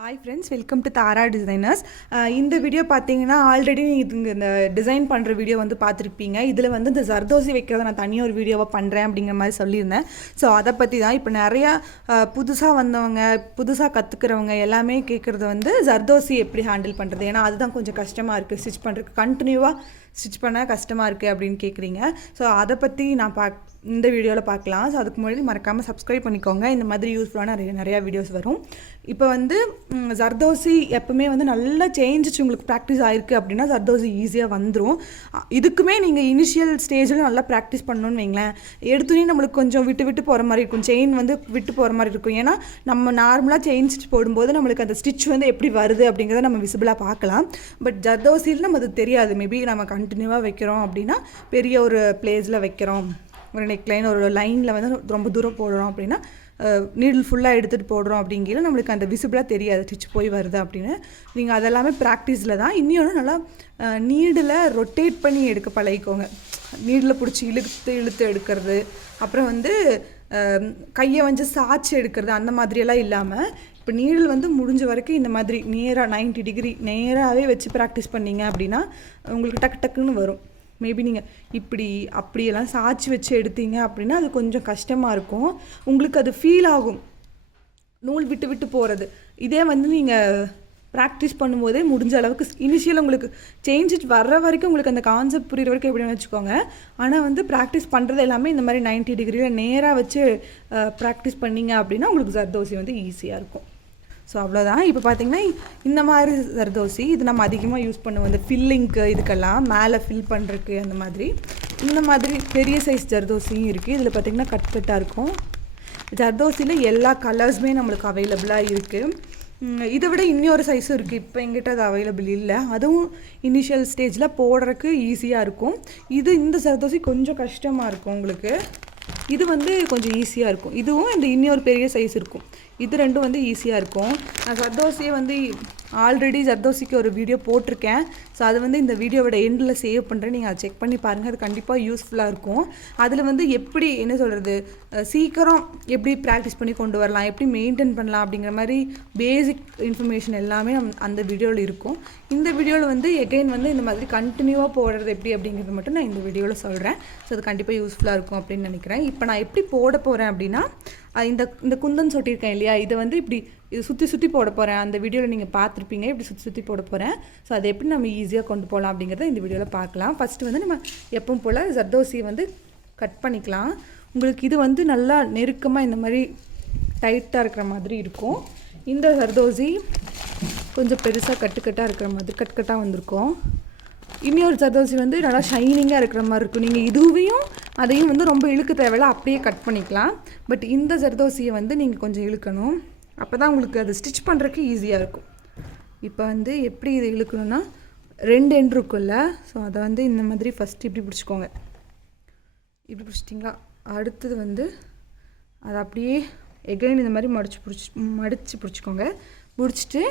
Hi friends, welcome to Dhara Designers. இந்த video பார்த்தீங்கன்னா already இந்த டிசைன் பண்ணுற வீடியோ வந்து பார்த்துருப்பீங்க. இதில் வந்து இந்த ஜர்தோசி வைக்கிறத நான் தனியாக ஒரு வீடியோவாக பண்ணுறேன் அப்படிங்கிற மாதிரி சொல்லியிருந்தேன். ஸோ அதை பற்றி தான் இப்போ நிறையா புதுசாக வந்தவங்க, புதுசாக கற்றுக்கிறவங்க எல்லாமே கேட்குறது வந்து ஜர்தோசி எப்படி ஹேண்டில் பண்ணுறது. ஏன்னா அதுதான் கொஞ்சம் கஷ்டமாக இருக்குது ஸ்டிச் பண்ணுறதுக்கு, கண்டினியூவாக ஸ்டிச் பண்ண கஷ்டமாக இருக்குது அப்படின்னு கேட்குறீங்க. ஸோ அதை பற்றி நான் இந்த வீடியோவில் பார்க்கலாம். ஸோ அதுக்கு முன்னாடி மறக்காமல் சப்ஸ்கிரைப் பண்ணிக்கோங்க. இந்த மாதிரி யூஸ்ஃபுல்லான நிறையா வீடியோஸ் வரும். இப்போ வந்து ஜர்தோசி எப்பவுமே வந்து நல்லா சேஞ்சிச்சு உங்களுக்கு ப்ராக்டிஸ் ஆகிருக்கு அப்படின்னா ஜர்தோசி ஈஸியாக வந்துடும். இதுக்குமே நீங்கள் இனிஷியல் ஸ்டேஜில் நல்லா ப்ராக்டிஸ் பண்ணணும்னு வைங்களேன். எடுத்துனே நம்மளுக்கு கொஞ்சம் விட்டு விட்டு போகிற மாதிரி இருக்கும், செயின் வந்து விட்டு போகிற மாதிரி இருக்கும். ஏன்னா நம்ம நார்மலாக செயின் ஸ்டிச் போடும்போது நம்மளுக்கு அந்த ஸ்டிச் வந்து எப்படி வருது அப்படிங்கிறத நம்ம விசிபிளாக பார்க்கலாம். பட் ஜர்தோசியில் நம்ம அது தெரியாது. மேபி நம்ம கண்டினியூவாக வைக்கிறோம் அப்படின்னா பெரிய ஒரு பிளேஸில் வைக்கிறோம், ஒரு நெக்லைன் ஒரு லைனில் வந்து ரொம்ப தூரம் போடுறோம் அப்படின்னா நீடில் ஃபுல்லாக எடுத்துகிட்டு போடுறோம் அப்படிங்கிற நம்மளுக்கு அந்த விசிபிளாக தெரியாது ஸ்டிச் போய் வருது அப்படின்னு. நீங்கள் அதெல்லாமே ப்ராக்டிஸில் தான். இன்னொன்று நல்லா நீடில் ரொட்டேட் பண்ணி எடுக்க பழகிக்கோங்க. நீடில் பிடிச்சி இழுத்து இழுத்து எடுக்கிறது, அப்புறம் வந்து கையை வந்து சாய்ச்சி எடுக்கிறது அந்த மாதிரியெல்லாம் இல்லாமல் இப்போ நீடில் வந்து முடிஞ்ச வரைக்கும் இந்த மாதிரி நேராக 90 டிகிரி நேராகவே வச்சு ப்ராக்டிஸ் பண்ணிங்க அப்படின்னா உங்களுக்கு டக்கு டக்குன்னு வரும். மேபி நீங்கள் இப்படி அப்படியெல்லாம் சாய்ச்சி வச்சு எடுத்தீங்க அப்படின்னா அது கொஞ்சம் கஷ்டமாக இருக்கும், உங்களுக்கு அது ஃபீல் ஆகும் நூல் விட்டு விட்டு போகிறது. இதே வந்து நீங்கள் ப்ராக்டிஸ் பண்ணும்போதே முடிஞ்ச அளவுக்கு இனிஷியல் உங்களுக்கு சேஞ்சிட்டு வர்ற வரைக்கும் உங்களுக்கு அந்த கான்செப்ட் புரிகிற வரைக்கும் எப்படின்னு வச்சுக்கோங்க. ஆனால் வந்து ப்ராக்டிஸ் பண்ணுறது எல்லாமே இந்த மாதிரி 90 டிகிரியில் நேராக வச்சு ப்ராக்டிஸ் பண்ணிங்க அப்படின்னா உங்களுக்கு ஜர்தோசி வந்து ஈஸியாக இருக்கும். ஸோ அவ்வளோதான். இப்போ பார்த்திங்கன்னா இந்த மாதிரி ஜர்தோசி இது நம்ம அதிகமாக யூஸ் பண்ணுவோம் இந்த ஃபில்லிங்க்கு, இதுக்கெல்லாம் மேலே ஃபில் பண்ணுறதுக்கு. அந்த மாதிரி இந்த மாதிரி பெரிய சைஸ் ஜர்தோசியும் இருக்குது. இதில் பார்த்திங்கன்னா கட் கட்டாக இருக்கும். ஜர்தோசியில் எல்லா கலர்ஸுமே நம்மளுக்கு அவைலபிளாக இருக்குது. இதை விட இன்னொரு சைஸும் இருக்குது, இப்போ எங்கிட்ட அது அவைலபிள் இல்லை. அதுவும் இனிஷியல் ஸ்டேஜில் போடுறதுக்கு ஈஸியாக இருக்கும். இந்த ஜர்தோசி கொஞ்சம் கஷ்டமாக இருக்கும் உங்களுக்கு. இது வந்து கொஞ்சம் ஈஸியாக இருக்கும். இதுவும் இந்த இன்னொரு பெரிய சைஸ் இருக்கும். இது ரெண்டும் வந்து ஈஸியாக இருக்கும். நான் ஜர்தோசியை வந்து ஆல்ரெடி ஜர்தோசிக்கு ஒரு வீடியோ போட்டிருக்கேன். ஸோ அது வந்து இந்த வீடியோவோட எண்டில் சேவ் பண்ணுறேன், நீங்கள் அதை செக் பண்ணி பாருங்கள். அது கண்டிப்பாக யூஸ்ஃபுல்லாக இருக்கும். அதில் வந்து எப்படி என்ன சொல்கிறது, சீக்கிரம் எப்படி ப்ராக்டிஸ் பண்ணி கொண்டு வரலாம், எப்படி மெயின்டைன் பண்ணலாம் அப்படிங்கிற மாதிரி பேசிக் இன்ஃபர்மேஷன் எல்லாமே அந்த வீடியோவில் இருக்கும். இந்த வீடியோவில் வந்து எகைன் வந்து இந்த மாதிரி கண்டினியூவாக போடுறது எப்படி அப்படிங்கிறது மட்டும் நான் இந்த வீடியோவில் சொல்கிறேன். ஸோ அது கண்டிப்பாக யூஸ்ஃபுல்லாக இருக்கும் அப்படின்னு நினைக்கிறேன். இப்போ நான் எப்படி போட போகிறேன் அப்படின்னா இந்த குந்தன் சொட்டியிருக்கேன் இல்லையா, இதை வந்து இப்படி இது சுற்றி சுற்றி போட போகிறேன். அந்த வீடியோவில் நீங்கள் பார்த்துருப்பீங்க, இப்படி சுற்றி சுற்றி போட போகிறேன். ஸோ அதை எப்படி நம்ம ஈஸியாக கொண்டு போகலாம் அப்படிங்கிறத இந்த வீடியோவில் பார்க்கலாம். ஃபஸ்ட்டு வந்து நம்ம எப்பவும் போல் ஜர்தோசியை வந்து கட் பண்ணிக்கலாம். உங்களுக்கு இது வந்து நல்லா நெருக்கமாக இந்த மாதிரி டைட்டாக இருக்கிற மாதிரி இருக்கும். இந்த ஜர்தோசி கொஞ்சம் பெருசாக கட்டுக்கட்டாக இருக்கிற மாதிரி கட்டாக வந்திருக்கும். இன்னொரு ஜர்தோசி வந்து நல்லா ஷைனிங்காக இருக்கிற மாதிரி இருக்கும். நீங்கள் இதுவையும் அதையும் வந்து ரொம்ப இழுக்க தேவையில்ல, அப்படியே கட் பண்ணிக்கலாம். பட் இந்த ஜர்தோசியை வந்து நீங்கள் கொஞ்சம் இழுக்கணும், அப்போ தான் உங்களுக்கு அது ஸ்டிச் பண்ணுறதுக்கு ஈஸியாக இருக்கும். இப்போ வந்து எப்படி இதை இழுக்கணும்னா 2 எண்ட் இருக்கும்ல, ஸோ அதை வந்து இந்த மாதிரி ஃபஸ்ட்டு இப்படி பிடிச்சிக்கோங்க. இப்படி பிடிச்சிட்டிங்களா, அடுத்தது வந்து அதை அப்படியே எகைன் இந்த மாதிரி மடித்து பிடிச்சிக்கோங்க. பிடிச்சிட்டு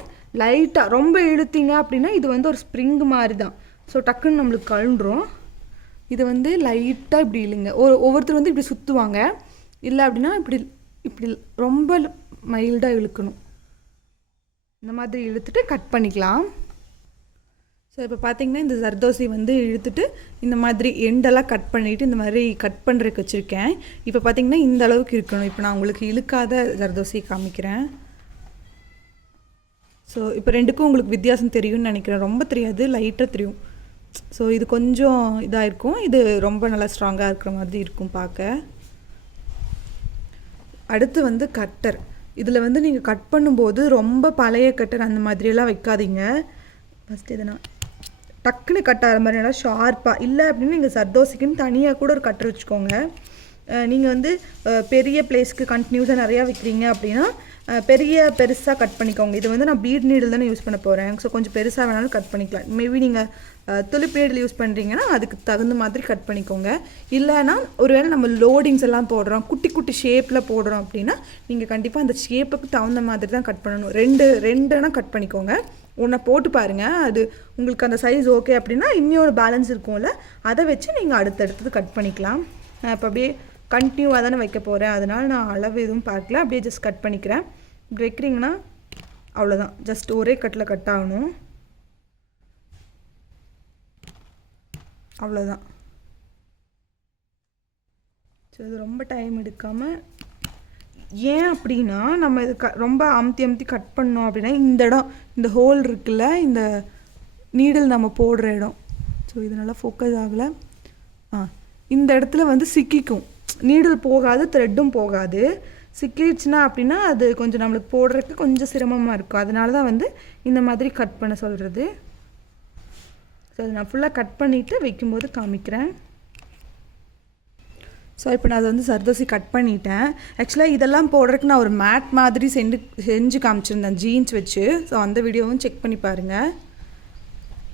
லைட்டாக ரொம்ப இழுத்தீங்க அப்படின்னா இது வந்து ஒரு ஸ்ப்ரிங் மாதிரி தான். ஸோ டக்குன்னு நம்மளுக்கு கழண்டுரும். இது வந்து லைட்டாக இப்படி இழுங்க. ஒவ்வொருத்தர் வந்து இப்படி சுற்றுவாங்க, இல்லை அப்படின்னா இப்படி இப்படி ரொம்ப மைல்டாக இழுக்கணும். இந்த மாதிரி இழுத்துட்டு கட் பண்ணிக்கலாம். ஸோ இப்போ பார்த்திங்கன்னா இந்த ஜர்தோசி வந்து இழுத்துட்டு இந்த மாதிரி எண்டெல்லாம் கட் பண்ணிவிட்டு இந்த மாதிரி கட் பண்ணுறதுக்கு வச்சுருக்கேன். இப்போ பார்த்திங்கன்னா இந்த அளவுக்கு இருக்கணும். இப்போ நான் உங்களுக்கு இழுக்காத ஜர்தோசியை காமிக்கிறேன். ஸோ இப்போ ரெண்டுக்கும் உங்களுக்கு வித்தியாசம் தெரியும்னு நினைக்கிறேன். ரொம்ப தெரியாது, லைட்டாக தெரியும். ஸோ இது கொஞ்சம் இதாக இருக்கும், இது ரொம்ப நல்லா ஸ்ட்ராங்காக இருக்கிற மாதிரி இருக்கும் பார்க்க. அடுத்து வந்து கட்டர். இதில் வந்து நீங்கள் கட் பண்ணும்போது ரொம்ப பழைய கட்டர் அந்த மாதிரியெல்லாம் வைக்காதீங்க. ஃபஸ்ட்டு இதை நான் டக்குன்னு கட் ஆகிற மாதிரி நல்லா ஷார்ப்பாக, இல்லை அப்படின்னு நீங்கள் ஜர்தோசிக்குன்னு தனியாக கூட ஒரு கட்டர் வச்சுக்கோங்க. நீங்கள் வந்து பெரிய பிளேஸ்க்கு கண்டினியூஸாக நிறையா வைக்கிறீங்க அப்படின்னா பெருசாக கட் பண்ணிக்கோங்க. இது வந்து நான் பீட் நீடில் தானே யூஸ் பண்ண போகிறேன். ஸோ கொஞ்சம் பெருசாக வேணாலும் கட் பண்ணிக்கலாம். மேபி நீங்கள் துளிப்பு நீடில் யூஸ் பண்ணுறீங்கன்னா அதுக்கு தகுந்த மாதிரி கட் பண்ணிக்கோங்க. இல்லைன்னா ஒருவேளை நம்ம லோடிங்ஸ் எல்லாம் போடுறோம், குட்டி குட்டி ஷேப்பில் போடுறோம் அப்படின்னா நீங்கள் கண்டிப்பாக அந்த ஷேப்புக்கு தகுந்த மாதிரி தான் கட் பண்ணணும். ரெண்டுனா கட் பண்ணிக்கோங்க. ஒன்றை போட்டு பாருங்கள், அது உங்களுக்கு அந்த சைஸ் ஓகே அப்படின்னா இன்னொரு பேலன்ஸ் இருக்கும்ல, அதை வச்சு நீங்கள் அடுத்தடுத்தது கட் பண்ணிக்கலாம். இப்போ அப்படியே கண்டினியூவாக தானே வைக்க போகிறேன், அதனால் நான் அளவு எதுவும் பார்க்கல, அப்படியே ஜஸ்ட் கட் பண்ணிக்கிறேன். இப்படி வைக்கிறீங்கன்னா அவ்வளோதான், ஜஸ்ட் ஒரே கட்டில் கட் ஆகணும். அவ்வளோதான். ஸோ இது ரொம்ப டைம் எடுக்காமல், ஏன் அப்படின்னா நம்ம இது ரொம்ப அமுத்தி கட் பண்ணோம் அப்படின்னா இந்த இடம், இந்த ஹோல் இருக்குல்ல, இந்த நீடில் நம்ம போடுற இடம், ஸோ இது நல்லா ஃபோக்கஸ் ஆகலை. இந்த இடத்துல வந்து சிக்கிக்கும், நீடில் போகாது, த்ரெட்டும் போகாது. சிக்கிடுச்சுன்னா அப்படின்னா அது கொஞ்சம் நம்மளுக்கு போடுறதுக்கு கொஞ்சம் சிரமமாக இருக்கும். அதனால தான் வந்து இந்த மாதிரி கட் பண்ண சொல்கிறது. ஸோ அதை நான் ஃபுல்லாக கட் பண்ணிவிட்டு வைக்கும்போது காமிக்கிறேன். ஸோ இப்போ நான் அதை வந்து சர்தோசி கட் பண்ணிட்டேன். ஆக்சுவலாக இதெல்லாம் போடுறதுக்கு நான் ஒரு மேட் மாதிரி செஞ்சு காமிச்சிருந்தேன் ஜீன்ஸ் வச்சு. ஸோ அந்த வீடியோவும் செக் பண்ணி பாருங்கள்.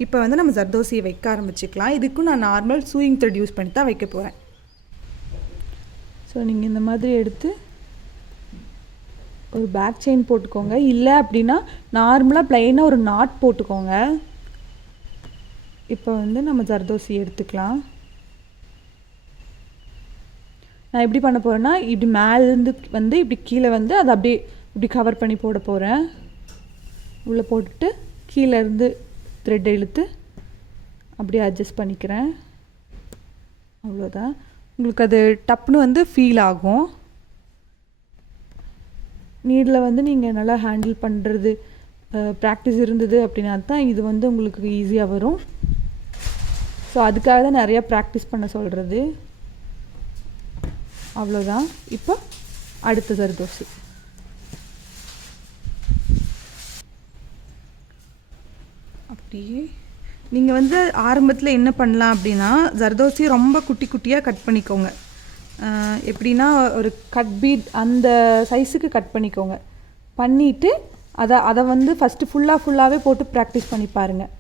இப்போ வந்து நம்ம ஜர்தோசியை வைக்க ஆரம்பிச்சிக்கலாம். இதுக்கும் நான் நார்மல் சூயிங் த்ரெட் யூஸ் பண்ணி தான் வைக்க போகிறேன். ஸோ நீங்கள் இந்த மாதிரி எடுத்து ஒரு பேக் செயின் போட்டுக்கோங்க. இல்லை அப்படின்னா நார்மலாக ப்ளைனாக ஒரு நாட் போட்டுக்கோங்க. இப்போ வந்து நம்ம ஜர்தோசி எடுத்துக்கலாம். நான் எப்படி பண்ண போகிறேன்னா, இப்படி மேலேருந்து வந்து இப்படி கீழே வந்து அதை அப்படியே இப்படி கவர் பண்ணி போட போகிறேன். உள்ளே போட்டுட்டு கீழேருந்து த்ரெட் இழுத்து அப்படியே அட்ஜஸ்ட் பண்ணிக்கிறேன். அவ்வளோதான். உங்களுக்கு அது டப்புன்னு வந்து ஃபீல் ஆகும். நீடில் வந்து நீங்கள் நல்லா ஹேண்டில் பண்ணுறது ப்ராக்டிஸ் இருந்தது அப்படின்னா தான் இது வந்து உங்களுக்கு ஈஸியாக வரும். ஸோ அதுக்காக தான் நிறையா ப்ராக்டிஸ் பண்ண சொல்கிறது. அவ்வளோதான். இப்போ அடுத்த ஜர்தோசி. அப்படியே நீங்கள் வந்து ஆரம்பத்தில் என்ன பண்ணலாம் அப்படின்னா, ஜர்தோசி ரொம்ப குட்டி குட்டியாக கட் பண்ணிக்கோங்க. எப்படின்னா ஒரு கட் பீட் அந்த சைஸுக்கு கட் பண்ணிக்கோங்க. பண்ணிவிட்டு அதை வந்து ஃபஸ்ட்டு ஃபுல்லாகவே போட்டு ப்ராக்டிஸ் பண்ணி பாருங்கள்.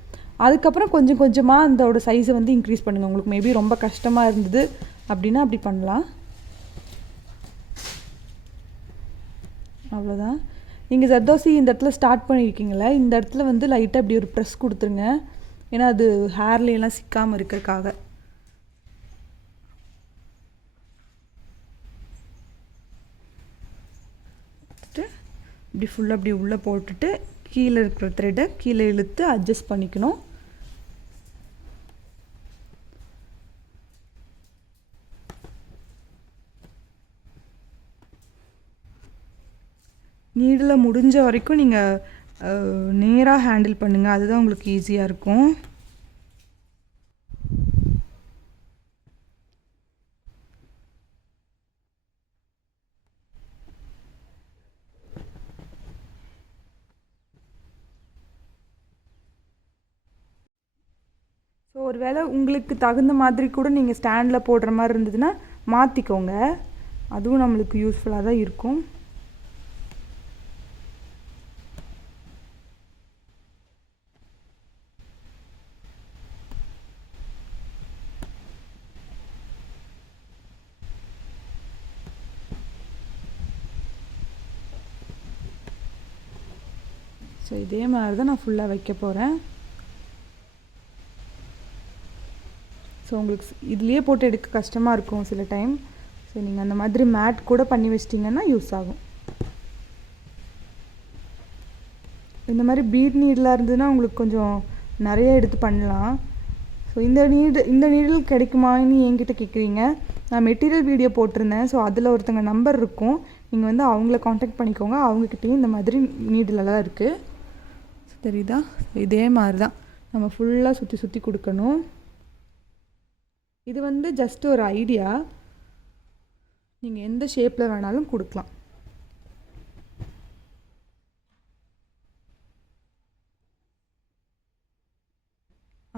அதுக்கப்புறம் கொஞ்சம் கொஞ்சமாக அதோட சைஸை வந்து இன்க்ரீஸ் பண்ணுங்கள். உங்களுக்கு மேபி ரொம்ப கஷ்டமாக இருந்தது அப்படின்னா அப்படி பண்ணலாம். அவ்வளோதான். நீங்கள் ஜர்தோசி இந்த இடத்துல ஸ்டார்ட் பண்ணியிருக்கீங்களே, இந்த இடத்துல வந்து லைட்டாக இப்படி ஒரு ப்ரெஸ் கொடுத்துருங்க. ஏன்னா அது ஹேர்லையெல்லாம் சிக்காமல் இருக்கிறதுக்காக. இப்படி ஃபுல்லாக அப்படி உள்ளே போட்டுட்டு கீழே இருக்கிற த்ரெட்டை கீழே இழுத்து அட்ஜஸ்ட் பண்ணிக்கணும். நீடில் முடிஞ்ச வரைக்கும் நீங்கள் நேராக ஹேண்டில் பண்ணுங்கள். அதுதான் உங்களுக்கு ஈஸியாக இருக்கும். ஸோ ஒரு வேளை உங்களுக்கு தகுந்த மாதிரி கூட நீங்கள் ஸ்டாண்டில் போடுற மாதிரி இருந்ததுன்னா மாற்றிக்கோங்க. அதுவும் நம்மளுக்கு யூஸ்ஃபுல்லாக தான் இருக்கும். ஸோ இதே மாதிரி தான் நான் ஃபுல்லாக வைக்க போகிறேன். ஸோ உங்களுக்கு இதுலேயே போட்டு எடுக்க கஷ்டமாக இருக்கும் சில டைம். ஸோ நீங்கள் அந்த மாதிரி மேட் கூட பண்ணி வச்சிட்டிங்கன்னா யூஸ் ஆகும். இந்த மாதிரி பீட் நீடலாக இருந்ததுன்னா உங்களுக்கு கொஞ்சம் நிறைய எடுத்து பண்ணலாம். ஸோ இந்த நீடில் கிடைக்குமான்னு என்கிட்ட கேட்குறீங்க. நான் மெட்டீரியல் வீடியோ போட்டிருந்தேன். ஸோ அதில் ஒருத்தங்க நம்பர் இருக்கும், நீங்கள் வந்து அவங்கள காண்டாக்ட் பண்ணிக்கோங்க. அவங்கக்கிட்டேயும் இந்த மாதிரி நீடிலெல்லாம் இருக்குது. தெரியுதா? இதே மாதிரி தான் நம்ம ஃபுல்லாக சுற்றி கொடுக்கணும். இது வந்து ஜஸ்ட் ஒரு ஐடியா, நீங்கள் எந்த ஷேப்பில் வேணாலும் கொடுக்கலாம்.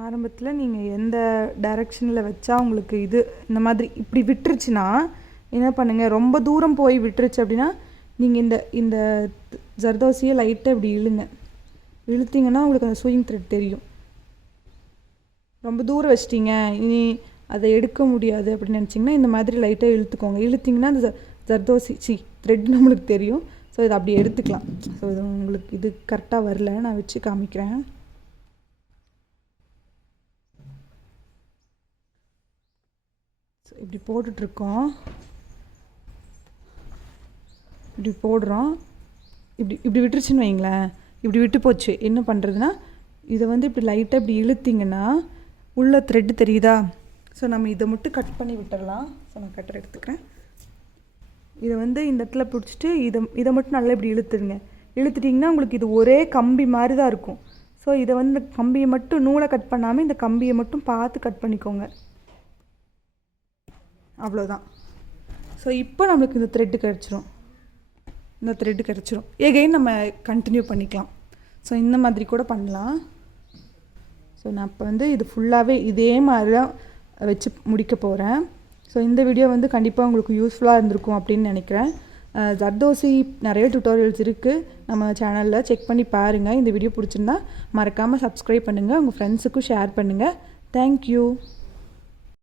ஆரம்பத்தில் நீங்கள் எந்த டைரெக்ஷனில் வச்சா உங்களுக்கு இது இந்த மாதிரி இப்படி விட்டுருச்சுன்னா என்ன பண்ணுங்கள், ரொம்ப தூரம் போய் விட்டுருச்சு அப்படின்னா நீங்கள் இந்த ஜர்தோசியை லைட்டாக இப்படி இழுத்திங்கன்னா உங்களுக்கு அந்த சூயிங் த்ரெட் தெரியும். ரொம்ப தூரம் வச்சிட்டிங்க, இனி அதை எடுக்க முடியாது அப்படின்னு நினச்சிங்கன்னா இந்த மாதிரி லைட்டாக இழுத்துக்கோங்க. இழுத்திங்கன்னா அந்த ஜர்தோசி த்ரெட் நம்மளுக்கு தெரியும். ஸோ இதை அப்படி எடுத்துக்கலாம். ஸோ இது உங்களுக்கு இது கரெக்டாக வரல, நான் வச்சு காமிக்கிறேன். ஸோ இப்படி போட்டுட்ருக்கோம், இப்படி போடுறோம். இப்படி விட்டுருச்சுன்னு வைங்களேன், இப்படி விட்டு போச்சு. என்ன பண்ணுறதுன்னா இதை வந்து இப்படி லைட்டாக இப்படி இழுத்திங்கன்னா உள்ள த்ரெட்டு தெரியுதா? ஸோ நம்ம இதை மட்டும் கட் பண்ணி விட்டுடலாம். ஸோ நான் கட்டர் எடுத்துக்கிறேன். இதை வந்து இந்த இடத்துல பிடிச்சிட்டு இதை மட்டும் நல்லா இப்படி இழுத்துருங்க. இழுத்துட்டிங்கன்னா உங்களுக்கு இது ஒரே கம்பி மாதிரி தான் இருக்கும். ஸோ இதை வந்து இந்த கம்பியை மட்டும் நூலை கட் பண்ணாமல் இந்த கம்பியை மட்டும் பார்த்து கட் பண்ணிக்கோங்க. அவ்வளோதான். ஸோ இப்போ நம்மளுக்கு இந்த த்ரெட்டு கிடச்சிரும். எகைன் நம்ம கண்டினியூ பண்ணிக்கலாம். ஸோ இந்த மாதிரி கூட பண்ணலாம். ஸோ நான் இப்போ வந்து இது ஃபுல்லாகவே இதே மாதிரி தான் வச்சு முடிக்க போகிறேன். ஸோ இந்த வீடியோ வந்து கண்டிப்பாக உங்களுக்கு யூஸ்ஃபுல்லாக இருந்திருக்கும் அப்படின்னு நினைக்கிறேன். ஜர்தோசி நிறைய டியூட்டோரியல்ஸ் இருக்குது நம்ம சேனலில், செக் பண்ணி பாருங்கள். இந்த வீடியோ பிடிச்சிருந்தா மறக்காமல் சப்ஸ்கிரைப் பண்ணுங்கள், உங்கள் ஃப்ரெண்ட்ஸுக்கும் ஷேர் பண்ணுங்கள். தேங்க்யூ.